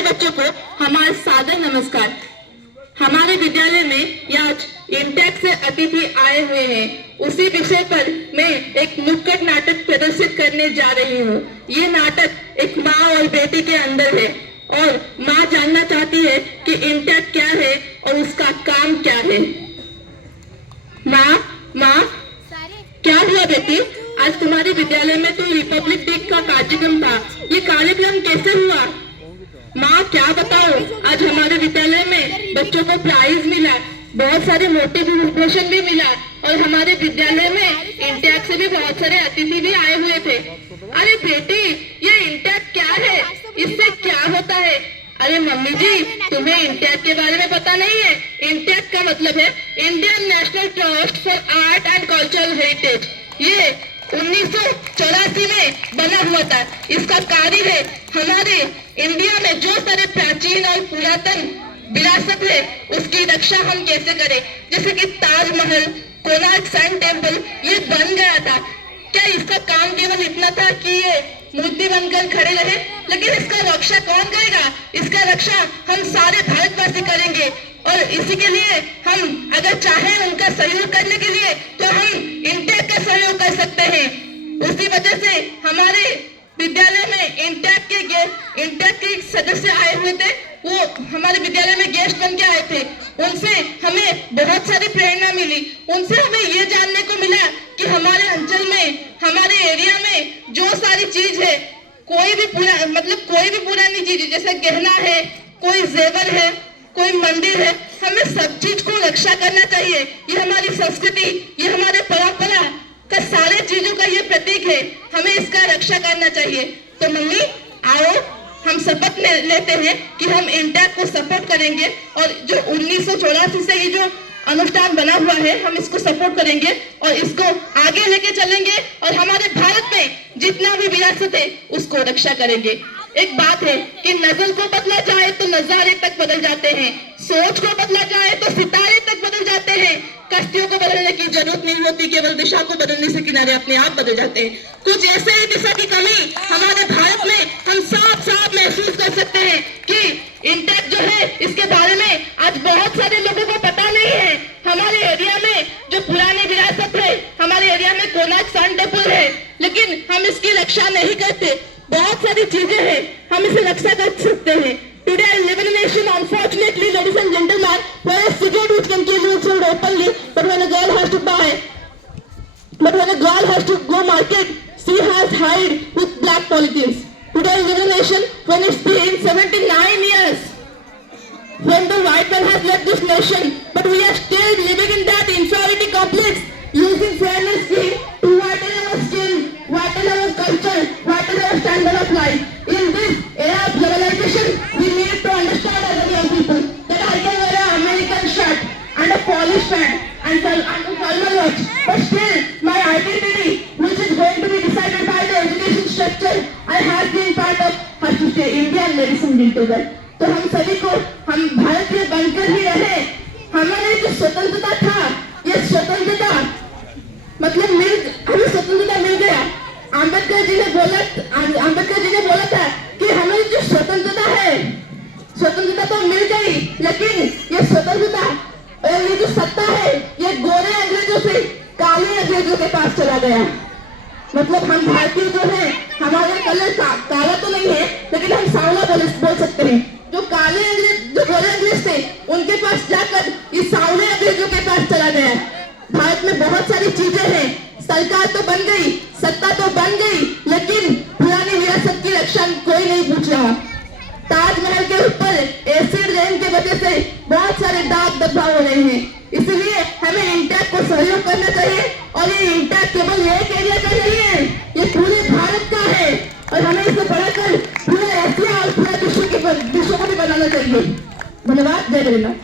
सारे बच्चों को हमारा सादर नमस्कार। हमारे विद्यालय में आज इंटेक से अतिथि आए हुए हैं। उसी विषय पर मैं एक नुक्कड़ नाटक प्रदर्शित करने जा रही हूँ। ये नाटक एक माँ और बेटी के अंदर है और माँ जानना चाहती है कि इंटेक क्या है और उसका काम क्या है। माँ क्या हुआ बेटी? आज तुम्हारे विद्यालय में तो रिपब्लिक डे का कार्यक्रम था। ये कार्यक्रम कैसे हुआ? माँ क्या बताओ, आज हमारे विद्यालय में बच्चों को प्राइज मिला, बहुत सारे मोटिवेशन भी मिला और हमारे विद्यालय में इंटेक से भी बहुत सारे अतिथि भी आए हुए थे। अरे बेटी, ये इंटेक क्या है? इससे क्या होता है? अरे मम्मी जी, तुम्हें इंटेक के बारे में पता नहीं है? इंटेक का मतलब है Indian national trust for art and cultural heritage. ये 1984 में बना हुआ था। इसका कार्य है हमारे इंडिया में जो सारे प्राचीन और पुरातन विरासत है उसकी रक्षा हम कैसे करें। जैसे कि ताजमहल, कोणार्क सन टेम्पल ये बन गया था। क्या इसका काम केवल इतना था कि ये मूर्ति बनकर खड़े रहे? लेकिन इसका रक्षा कौन करेगा? इसका रक्षा हम सारे भारतवासी करेंगे और इसी के लिए हम अगर चाहें उनका सहयोग करने के लिए तो हम इंटेक का सहयोग कर सकते हैं। उसी वजह से हमारे विद्यालय में इंटेक के सदस्य आए हुए थे। वो हमारे विद्यालय में गेस्ट बन के आए थे। उनसे हमें बहुत सारी प्रेरणा मिली। उनसे हमें ये जानने को मिला कि हमारे अंचल में, हमारे एरिया में जो सारी चीज है, कोई भी पुरानी चीज है, जैसे गहना है, कोई जेवर है, कोई मंदिर है, हमें सब चीज को रक्षा करना चाहिए। ये हमारी संस्कृति, ये हमारे परंपरा का सारे चीजों का ये प्रतीक है। हमें इसका रक्षा करना चाहिए। तो मम्मी आओ हम शपथ लेते हैं कि हम इंटेक को सपोर्ट करेंगे और जो 1984 से ये जो अनुष्ठान बना हुआ है हम इसको सपोर्ट करेंगे और इसको आगे लेके चलेंगे और हमारे भारत में जितना भी विरासत है उसको रक्षा करेंगे। एक बात है कि नजर को बदला जाए तो नजारे तक बदल जाते हैं, सोच को बदला जाए तो सितारे तक बदल जाते हैं। कश्तियों को बदलने की जरूरत नहीं होती, केवल दिशा को बदलने से किनारे अपने आप बदल जाते हैं। कुछ ऐसे ही दिशा की कमी हमारे भारत में हम साफ साफ महसूस कर सकते हैं कि इंटेक जो है इसके बारे में आज बहुत सारे लोगों को पता नहीं है। हमारे एरिया में जो पुरानी विरासत है, हमारे एरिया में कोणार्क सन टेम्पल है, लेकिन हम इसकी रक्षा नहीं करते। बहुत सारी चीजें हैं, हम इसे रक्षा कर सकते हैं। Today I live in a nation, unfortunately, ladies and gentlemen, where a cigarette which can kill you is sold openly, but when a girl has to go market, she has hide with black polythenes. Today I live in a nation when it's been 79 years when the white man has left this nation, but we are still living in that inferiority complex, using fairness scheme to whiten our skin, whiten our culture, whiten our standard of life. In this era of globalization, we need to understand as a young people that I can wear an American shirt and a polished pant and a formal watch, but still my identity, which is going to be decided by the education structure I have been part of, has to stay Indian, ladies and gentlemen. तो हम सभी को हम भारतीय बनकर ही रहे। हमारे जो स्वतंत्रता था, ये स्वतंत्रता मतलब हमें स्वतंत्रता मिल गया। आम्बेडकर जी ने बोला था कि हमें जो स्वतंत्रता है, स्वतंत्रता तो मिल गई, लेकिन ये स्वतंत्रता और ये जो सत्ता है ये गोरे अंग्रेजों से काले अंग्रेजों के पास चला गया। मतलब हम भारतीय जो है, हमारा कलर काला तो नहीं है, लेकिन हम सांवला बोल सकते हैं। जो गोरे अंग्रेज थे उनके पास जाकर इस सांवले अंग्रेजों के पास चला गया। भारत में बहुत सारी चीजें हैं, सरकार तो बन गई, सत्ता तो बन गई, लेकिन पुरानी विरासत की रक्षा कोई नहीं पूछ रहा। ताजमहल के ऊपर एसिड रेन की वजह से बहुत सारे दाग धब्बा हो रहे हैं। इसलिए हमें इंटेक को सहयोग करना चाहिए और ये इंटेक केवल एक एरिया का नहीं है, ये पूरे भारत का है और हमें इसे बढ़ाकर पूरे एशिया और पूरे विश्व को भी बनाना चाहिए। धन्यवाद। जय जगन्नाथ।